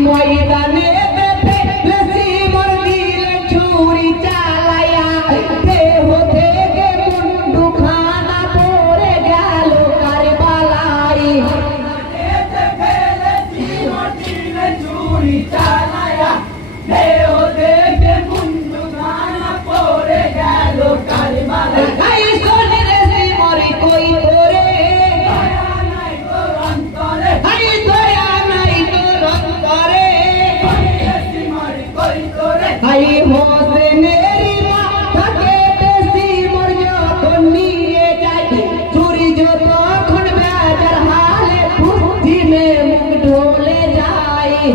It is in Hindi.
ময়দানে দেখে নসিমর দিল ছুরি চা आई होश मेरी थके बेसी मुर्गियो तो कुंडी रे जाई चूरी जो तो खुन में जरहाले बुद्धि में मुख डोले जाई